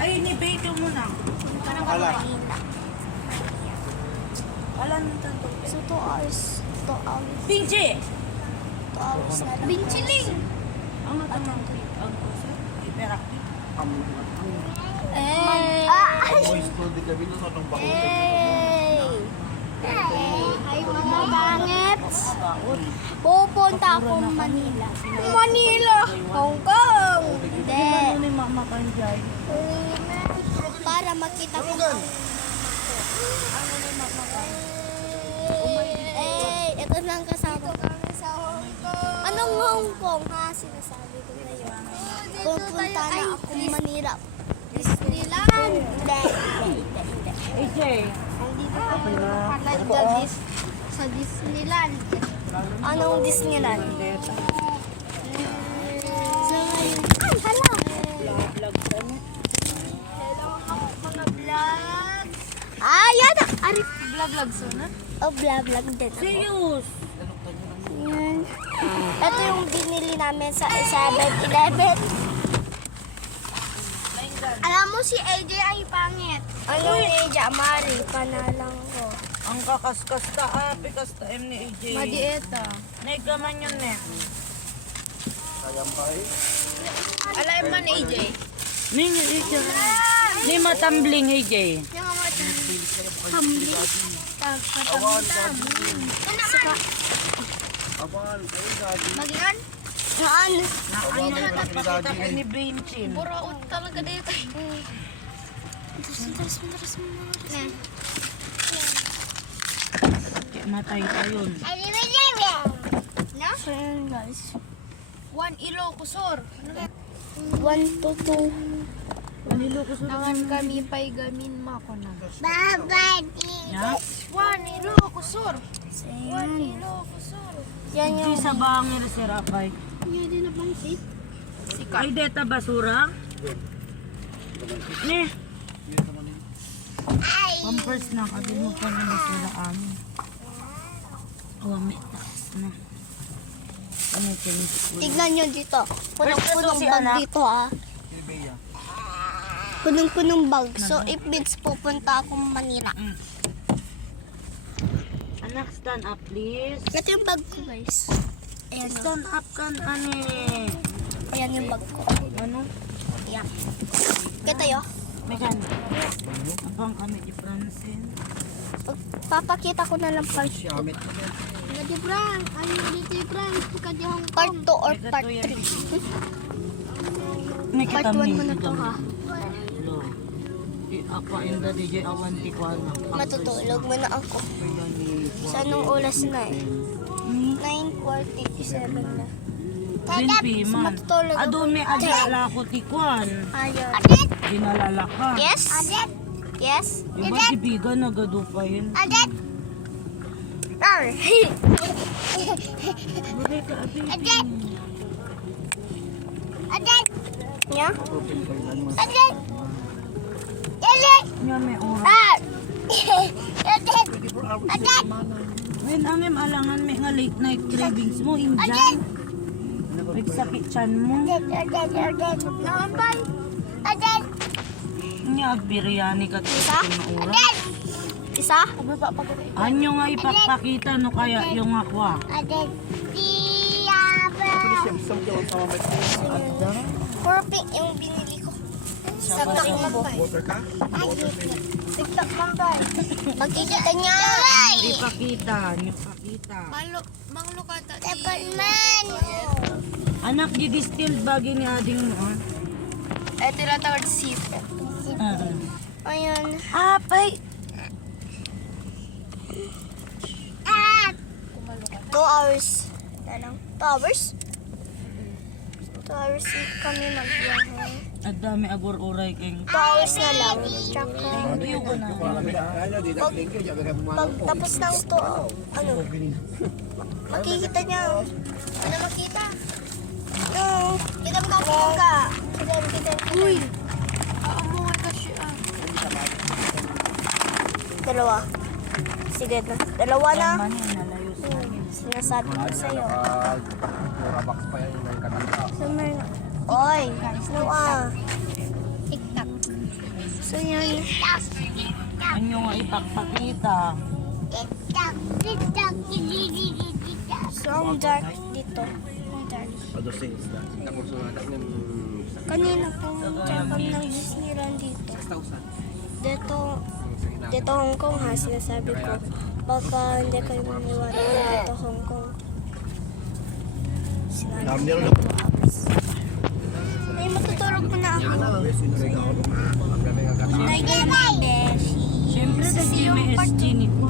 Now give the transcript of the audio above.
Ay, ni-bake mo na. Parang Manila. Alam mo tanto. So 2 hours. 2 hours. Pinche! 2 hours na lang. Binchiling! Ang natanong ko. Ang puso. Ay, perak. Eh! Ay, mga bangets! Pupunta akong Manila. Manila! Hong Kong! Hindi. Ano ni Mama Kanjay? Para makita ko ang ito lang kasama. Anong Hong Kong ha? Sinasabi ko na yun. Pupunta na akong Manila. Disneyland! Hindi. AJ. Nandito ko pala sa Disneyland. Anong Disneyland? Ay, hala! Vlog kami. Hello, mga vlog. Ah, yan! Ari, Vlog sana? oh, vlog din ako. Serious? Yan. Ito yung binili namin sa 7-Eleven. Alam mo si AJ ay pangit. Ano ni AJ? Amari, panalang ko. Ang kakaskas ta, pikas ta M ni AJ. Madieta. Naigaman yun eh. Alay man AJ. Ni AJ. Ni matambling AJ. Yung mga hambing. Pagpatamtam. Saka. Magian? Saan? Ano na napakita ka ni Benchin? Buraot talaga dito. Teres. Matay pa yun. No? So yun guys. 1 ilo kusor. 1 to 2. Manilo ko sa Nangan kami pa'y gamin mako na. niya. 1 ilo kusor. 1 ilo kusor. Yan Hindi yung sa bangir si Rapay. hindi na pansit. Ay, deta basura? Ni. Pampers na, kabi mo pa na basura amin. May taas na. Ano ito? Tignan nyo dito. Punong-punong si bag anak. dito ah. Punong-punong bag. So if bids pupunta akong Manila. Anak, stand up please. Ito yung bag ko guys. Ayan o. Stand up kan, ani. Ayan yung bag ko. Ano? Ayan. Kita yo. Megan. Abang kami di Francine. Papakita ko na lang part 2. Gadi brang, ay dito brang, pagkadi Hong Part 2 or part 3. May Part 1 mo na to ha. Apa inda DJ awan ti ko na. Matutulog mo na ako. Sa anong oras na eh? 9:47 na. Binpi man. Matutulog ako. Adun may adala ko ti kwan. Ayun. Dinalala ka. Yes? Yes? Iba ti biga nagadupayin. Adet! Ar! Bure ka abi. Adet! Adet! Nya? Adet! Adet! Nya may oras. Ar! Adet! Adet! When angem alangan may nga late night cravings mo injan. Nagsakit chan mo. Adet! Nakambay! Adet! Nya biryani ka ti Isa? na oras. Adet! Isa? Anyo nga ipapakita no kaya yung akwa. Adet! Tiyaba! Perfect yung binili ko. Sa takbo. TikTok mambay. Magkikita niya. Ipakita, ipakita. Manglo ka ta. Dapat man. Anak di distilled bagi ni ading mo. Ito na tawag seafood. Ayun. Apay. 2 hours. Ano? 2 hours? 2 hours kami magbiyahe. At dami agor oray keng. 2 hours na lang. Tsaka, Thank you ko na. pag tapos ng 2, ano? Makikita niya. Ano makita? No. Kita mo ka. Kita. Uy. Aamuhan ka siya. Dalawa. Sige na. Dalawa na. Mani nalayo sa Sinasabi ko sa'yo. Box pa yan ng katanda. Summer na. Oy. No ah. TikTok. So yan. Ano nga ipagpakita? So ang dark dito. Ang dark. Kanina po kami ng Disneyland dito. Dito Hong Kong ha, sinasabi ko. Baka hindi kayo maniwala na dito Hong Kong. Sinabi ko ay, matutulog mo na ako. Nay, kay my beshi. Siyempre, sa GMS Genie po.